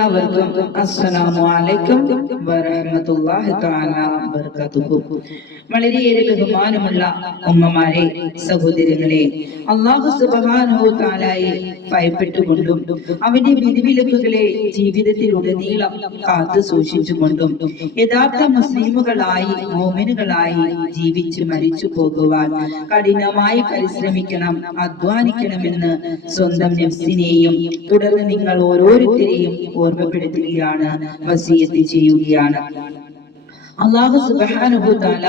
എല്ലാവർക്കും അസ്സലാമു അലൈക്കും വറഹ്മത്തുള്ളാഹി തആല വബറകാതുഹു. വളരെയേറെ ബഹുമാനമുള്ള ഉമ്മമാരെ, സഹോദരങ്ങളെ, അല്ലാഹു സുബ്ഹാനഹു വ തആലയെ ഭയപ്പെട്ടുകൊണ്ടും അവന്റെ വിധിവിലക്കുകളെ ജീവിതത്തിലുടനീളം കാത്തു സൂക്ഷിച്ചുകൊണ്ടും യഥാർത്ഥ മുസ്ലിമുകളായി മോമിനുകളായി ജീവിച്ച് മരിച്ചു പോകുവാൻ കഠിനമായി പരിശ്രമിക്കണം, അധ്വാനിക്കണമെന്ന് സ്വന്തം നഫ്സിനെയും തുടർന്ന് നിങ്ങൾ ഓരോരുത്തരെയും ഓർമ്മപ്പെടുത്തുകയാണ്, വസിയത്ത് ചെയ്യുകയാണ്. അല്ലാഹു സുബ്ഹാനഹു വ തആല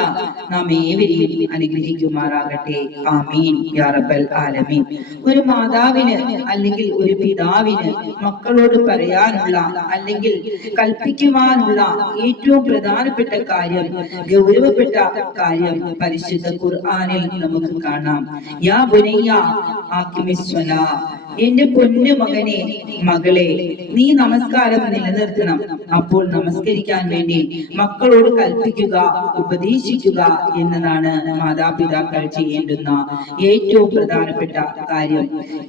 നാം ഏവരെയും അനുഗ്രഹിക്കുമാറാകട്ടെ. ആമീൻ യാ റബ്ബൽ ആലമീൻ. ഒരു മാതാവിന് അല്ലെങ്കിൽ ഒരു പിതാവിന് മക്കളോട് പറയാനുള്ള അല്ലെങ്കിൽ കൽപ്പിക്കുവാനുള്ള ഏറ്റവും പ്രധാനപ്പെട്ട കാര്യം, ഗൗരവപ്പെട്ട കാര്യം പരിശുദ്ധ ഖുർആനിൽ നമുക്ക് കാണാം. യാ ബുനയ്യ ആഖിമിസ് സ്വലാ, എന്റെ പൊന്നു മകനെ, മകളെ, നീ നമസ്കാരം നിലനിർത്തണം. അപ്പോൾ നമസ്കരിക്കാൻ വേണ്ടി മക്കളോട് കൽപ്പിക്കുക, ഉപദേശിക്കുക എന്നതാണ് മാതാപിതാക്കൾ ചെയ്യേണ്ടുന്ന ഏറ്റവും പ്രധാനപ്പെട്ട കാര്യം.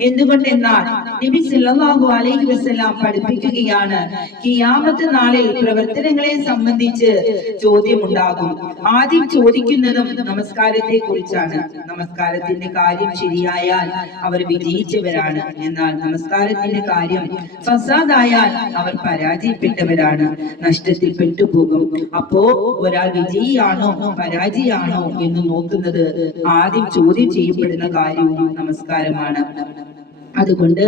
എന്തുകൊണ്ടെന്നാൽ നബി സല്ലല്ലാഹു അലൈഹി വസല്ലം പഠിപ്പിക്കുകയാണ്, ഖിയാമത്ത് നാളിൽ പ്രവർത്തനങ്ങളെ സംബന്ധിച്ച് ചോദ്യമുണ്ടാകും. ആദ്യം ചോദിക്കുന്നതും നമസ്കാരത്തെ കുറിച്ചാണ്. നമസ്കാരത്തിന്റെ കാര്യം ശരിയായാൽ അവർ വിജയിച്ചവരാണ്. എന്നാൽ നമസ്കാരത്തിന്റെ കാര്യം ഫസാദായാൽ അവർ പരാജയപ്പെട്ടവരാണ്, നഷ്ടത്തിൽ പെട്ടുപോകും. അപ്പോ ഒരാൾ വിജയിയാണോ പരാജയാണോ എന്ന് നോക്കുന്നത് ആദ്യം ചോദ്യം ചെയ്യപ്പെടുന്ന കാര്യവും നമസ്കാരമാണ്. അതുകൊണ്ട്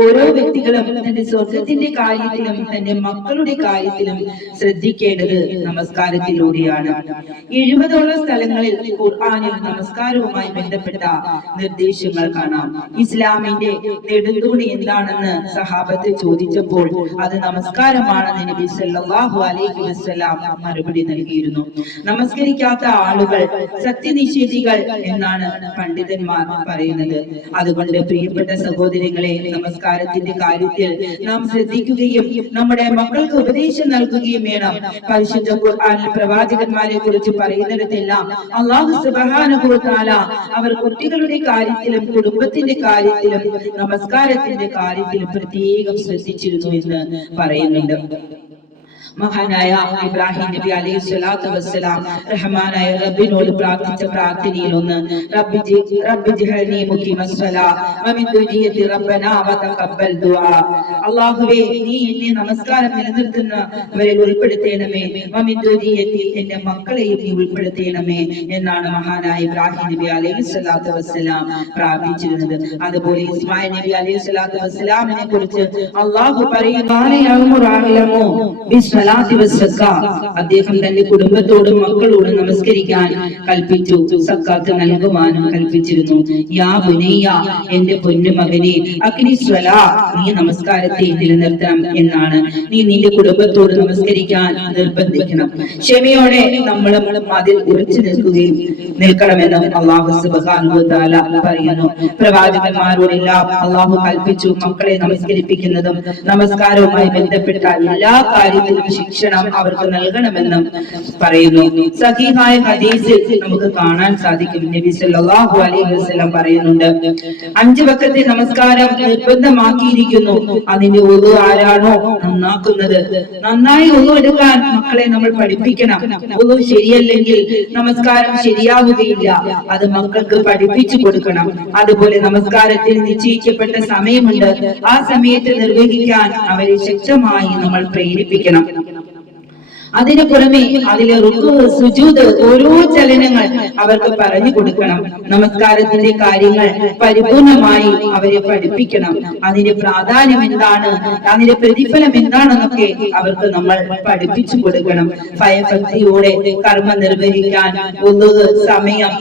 ഓരോ വ്യക്തികളും തന്റെ സ്വർഗത്തിന്റെ കാര്യത്തിലും തന്റെ മക്കളുടെ കാര്യത്തിലും ശ്രദ്ധിക്കേണ്ടത് നമസ്കാരത്തിലൂടെയാണ്. 70ഓളം സ്ഥലങ്ങളിൽ ഖുർആനിൽ നമസ്കാരവുമായി ബന്ധപ്പെട്ട നിർദ്ദേശങ്ങൾ കാണാം. ഇസ്ലാമിന്റെ നെടുന്തൂണ് എന്താണെന്ന് സഹാബത്ത് ചോദിച്ചപ്പോൾ അത് നമസ്കാരമാണെന്ന് നബി സല്ലല്ലാഹു അലൈഹി വസല്ലം മറുപടി നൽകിയിരുന്നു. നമസ്കരിക്കാത്ത ആളുകൾ സത്യനിഷേധികൾ എന്നാണ് പണ്ഡിതന്മാർ പറയുന്നത്. അതുകൊണ്ട് പ്രിയപ്പെട്ട സഹോദരങ്ങളെ, നമസ്കാരത്തിന്റെ കാര്യത്തിൽ നാം ശ്രദ്ധിക്കുകയും നമ്മുടെ മക്കൾക്ക് ഉപദേശം നൽകുകയും വേണം. പരിശുദ്ധ ഖുർആനിൽ പ്രവാചകന്മാരെ കുറിച്ച് പറയുന്നിടത്തെല്ലാം അല്ലാഹു സുബ്ഹാനഹു വ തആല അവർ കുട്ടികളുടെ കാര്യത്തിലും കുടുംബത്തിന്റെ കാര്യത്തിലും നമസ്കാരത്തിന്റെ കാര്യത്തിലും പ്രത്യേകം ശ്രദ്ധിച്ചിരുന്നു എന്ന് പറയുന്നുണ്ട്. മഹാനായ ഇബ്രാഹിം നബി അലൈഹി സ്വലാത്തു വസ്സലാം റഹ്മാനായ റബ്ബിനോട് പ്രാർത്ഥിച്ച പ്രാർത്ഥനയിൽ ഒന്ന്, റബ്ബി ജ്അൽനി മുഖീമസ്സലാ വമിൻ ദുരിയത്തി റബ്ബനാ വതഖബ്ബൽ ദുആ. അല്ലാഹുവേ, നീ എന്നെ നമസ്കാരം നിലനിർത്തുന്നവരെ ഉൾപ്പെടുത്തണമേ, വമിൻ ദുരിയത്തി, എന്റെ മക്കളെയും നീ ഉൾപ്പെടുത്തണമേ എന്നാണ് മഹാനായ ഇബ്രാഹിം നബി അലൈഹി സ്വലാത്തു വസ്സലാം പ്രാർത്ഥിച്ചിരുന്നത്. അതുപോലെ ഇസ്മായിൽ നബി അലൈഹി സ്വലാത്തു വസ്സലാമിനെ കുറിച്ച് അല്ലാഹു പറയുന്നു, അദ്ദേഹം തന്റെ കുടുംബത്തോടും മക്കളോടും നമസ്കരിക്കാൻ കൽപ്പിച്ചു, സക്കാത്ത് നൽകുവാനും കൽപ്പിച്ചിരുന്നു. യാ ബുനയ്യ, എന്റെ പൊന്നു മകനെ, അഖ്നി സ്വലാ, നീ നമസ്കാരത്തെ നിലനിർത്തണം എന്നാണ്. നീ നിന്റെ കുടുംബത്തോട് നമസ്കരിക്കാൻ നിർബന്ധിക്കണം. ക്ഷമയോടെ നമ്മളും അതിൽ ഉറച്ചു നിൽക്കണമെന്നും അല്ലാഹു സുബ്ഹാനഹു വ തആല പറയുന്നു. പ്രവാചകന്മാരോടെല്ലാം അല്ലാഹു കൽപ്പിച്ചു മക്കളെ നമസ്കരിപ്പിക്കുന്നതും നമസ്കാരവുമായി ബന്ധപ്പെട്ട എല്ലാ കാര്യത്തിലും ശിക്ഷണം അവർക്ക് നൽകണമെന്നും പറയുന്നു. സഹീഹായ ഹദീസിൽ നമുക്ക് കാണാൻ സാധിക്കും, നബി സല്ലല്ലാഹു അലൈഹി വസല്ലം പറയുന്നുണ്ട്, 5 വഖത്തെ നമസ്കാരം നിർബന്ധമാക്കിയിരിക്കുന്നു. അതിന്റെ വുളു ആരാണോ നന്നാക്കുന്നത്, നന്നായി വുളു എടുക്കാൻ മക്കളെ നമ്മൾ പഠിപ്പിക്കണം. വുളു ശരിയല്ലെങ്കിൽ നമസ്കാരം ശരിയാവുകയില്ല. അത് മക്കൾക്ക് പഠിപ്പിച്ചു കൊടുക്കണം. അതുപോലെ നമസ്കാരത്തിൽ നിശ്ചയിക്കപ്പെട്ട സമയമുണ്ട്. ആ സമയത്ത് നിർവഹിക്കാൻ അവരെ ശക്തമായി നമ്മൾ പ്രേരിപ്പിക്കണം. അതിനു പുറമെ അതിലെ റുക്കൂ, സുജൂദ്, ഓരോ ചലനങ്ങൾ അവർക്ക് പറഞ്ഞു കൊടുക്കണം. നമസ്കാരത്തിന്റെ കാര്യങ്ങൾ പരിപൂർണമായി അവരെ പഠിപ്പിക്കണം. അതിന്റെ പ്രാധാന്യം എന്താണ്, അതിന്റെ പ്രതിഫലം എന്താണെന്നൊക്കെ അവർക്ക് നമ്മൾ പഠിപ്പിച്ചു കൊടുക്കണം. ഭയഭക്തിയോടെ കർമ്മം നിർവഹിക്കാൻ സമയം